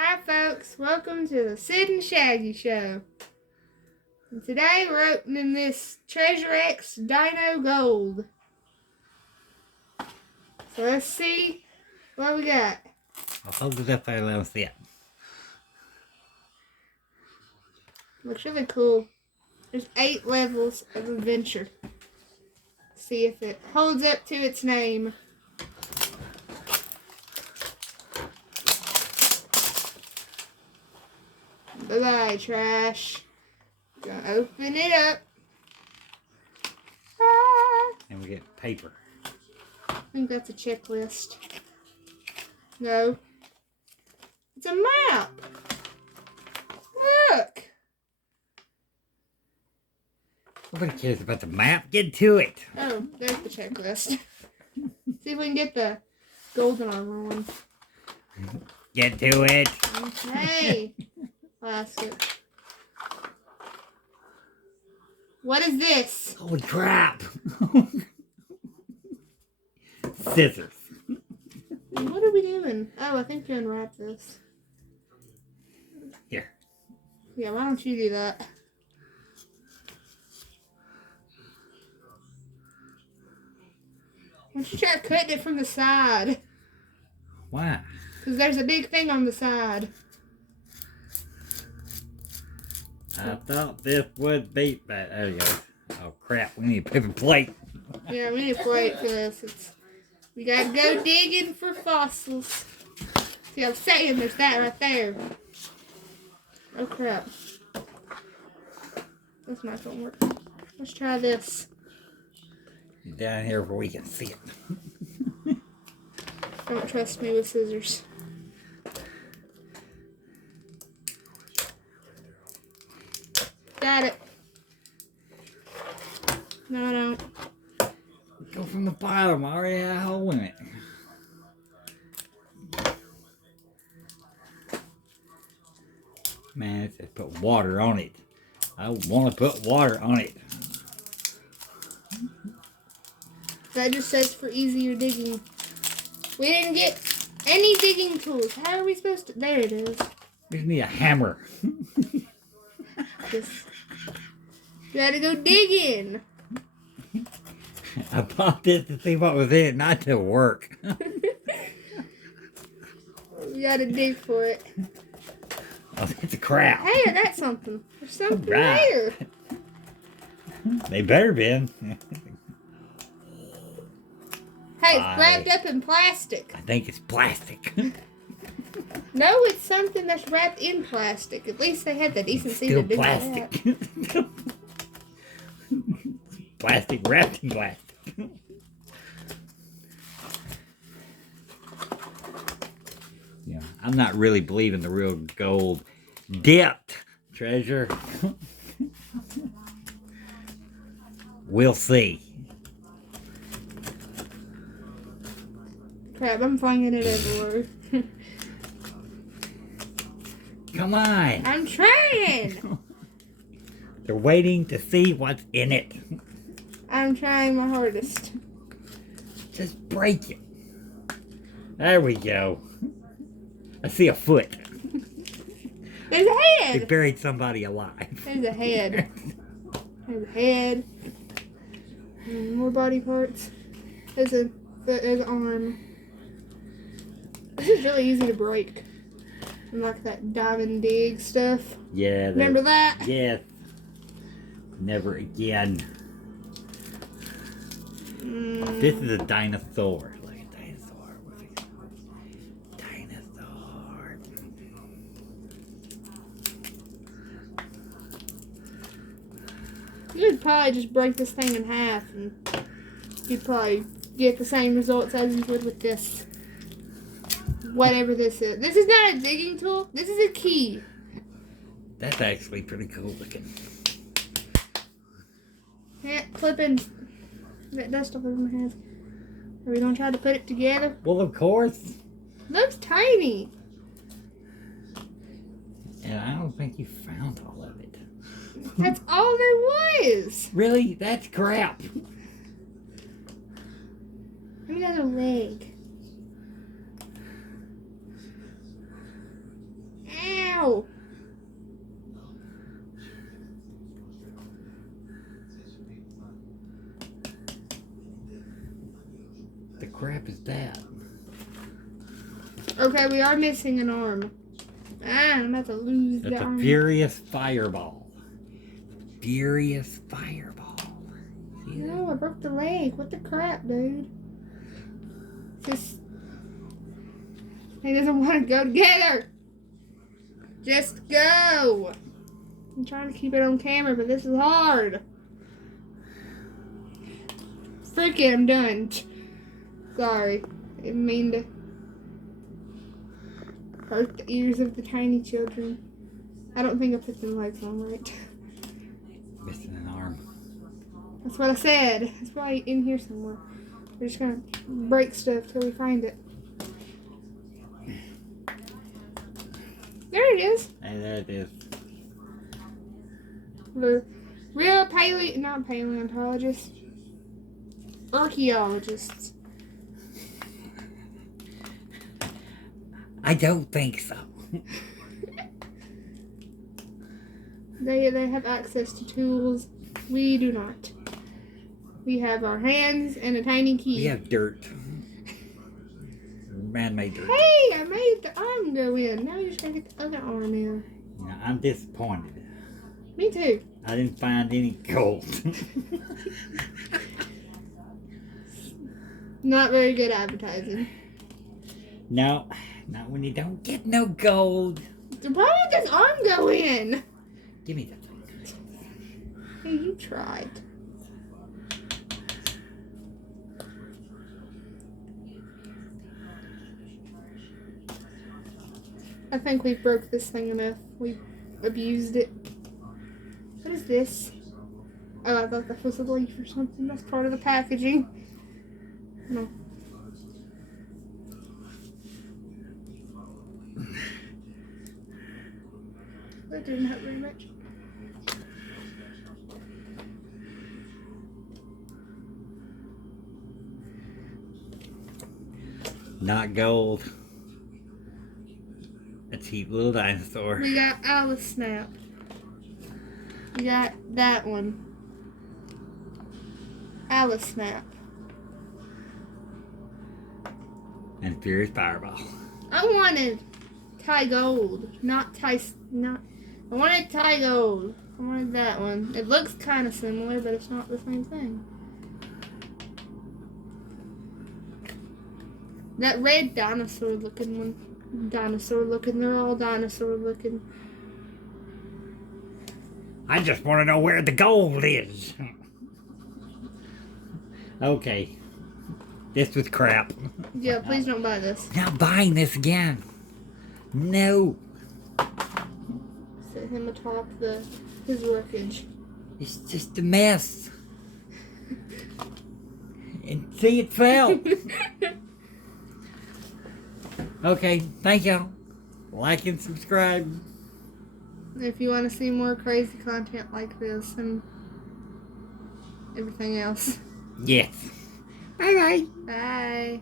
Hi folks, welcome to the Sid and Shaggy Show. And today we're opening this Treasure X Dino Gold. So let's see what we got. I'll hold it up there and let them see it. Looks really cool. There's 8 levels of adventure. See if it holds up to its name. Bye-bye, trash. Gonna open it up. Ah. And we get paper. I think that's a checklist. No. It's a map. Look. Nobody cares about the map. Get to it. Oh, there's the checklist. See if we can get the golden armor one. Get to it. Okay. Plastic. What is this? Holy crap. Scissors. What are we doing? Oh, I think you unwrap this. Here. Yeah, why don't you do that? Why don't you try cutting it from the side? Why? Because there's a big thing on the side. I thought this would be, but there you go. Oh crap, we need a paper plate. Yeah, we need a plate for this. We gotta go digging for fossils. See, I'm saying there's that right there. Oh crap. This mic won't work. Let's try this. Get down here where we can see it. Don't trust me with scissors. Got it. No, I don't. Go from the bottom. I already had a hole in it. Man, it says put water on it. I want to put water on it. That just says for easier digging. We didn't get any digging tools. How are we supposed to? There it is. We just need a hammer. Just gotta go digging. I bought this to see what was in it, not to work. We gotta dig for it. Oh, it's a crap. Hey, I got something. There's something Right. there. They better been. Hey, it's wrapped up in plastic. I think it's plastic. No, it's something that's wrapped in plastic. At least they had the decency Still to do plastic. that. Plastic wrapped in plastic. Yeah, I'm not really believing the real gold depth treasure. We'll see. Crap, I'm flinging it everywhere. Come on. I'm trying. They're waiting to see what's in it. I'm trying my hardest. Just break it. There we go. I see a foot. There's a They head. buried somebody alive. There's a head. There's a head. And more body parts. There's a foot. There's an arm. This is really easy to break. And like that diamond dig stuff. Yeah. Remember that? Yes. Never again. This is a dinosaur. Look at dinosaur. Dinosaur. You would probably just break this thing in half and you'd probably get the same results as you would with this. Whatever this is. This is not a digging tool. This is a key. That's actually pretty cool looking. Yeah, clipping that dust off of my hands. Are we gonna try to put it together? Well, of course. Looks tiny. And I don't think you found all of it. That's all there was. Really? That's crap. Another leg. crap is that? Okay, we are missing an arm. I'm about to lose That's the a arm. furious fireball. Furious fireball. See that? No, I broke the leg. What the crap, dude? Just... He doesn't want to go together. Just go. I'm trying to keep it on camera, but this is hard. Frick it, I'm done. Sorry. I didn't mean to hurt the ears of the tiny children. I don't think I put them legs on right. Missing an arm. That's what I said. It's probably in here somewhere. We're just gonna break stuff till we find it. There it is. Hey, there it is. The real not paleontologists, archaeologists. I don't think so. They have access to tools. We do not. We have our hands and a tiny key. We have dirt. Man-made dirt. Hey, I made the arm go in. Now you just gotta get the other arm in. Yeah, I'm disappointed. Me too. I didn't find any gold. Not very good advertising. No, not when you don't get no gold. So why did this arm go in? Give me that thing. Hey, you tried. I think we broke this thing enough. We abused it. What is this? Oh, I thought that was a leaf or something. That's part of the packaging. No. That didn't hurt very much. Not gold. A cheap little dinosaur. We got Alice Snap. We got that one. Alice Snap. And Furious Fireball. I wanted Ty Gold, I wanted Ty Gold. I wanted that one. It looks kind of similar, but it's not the same thing. That red dinosaur looking one. Dinosaur looking. They're all dinosaur looking. I just want to know where the gold is. Okay. This was crap. Yeah, please don't buy this. Not buying this again. No. Set him atop his wreckage. It's just a mess. And see, it fell. Okay, thank y'all. Like and subscribe. If you want to see more crazy content like this and everything else. Yes. Bye-bye. Bye.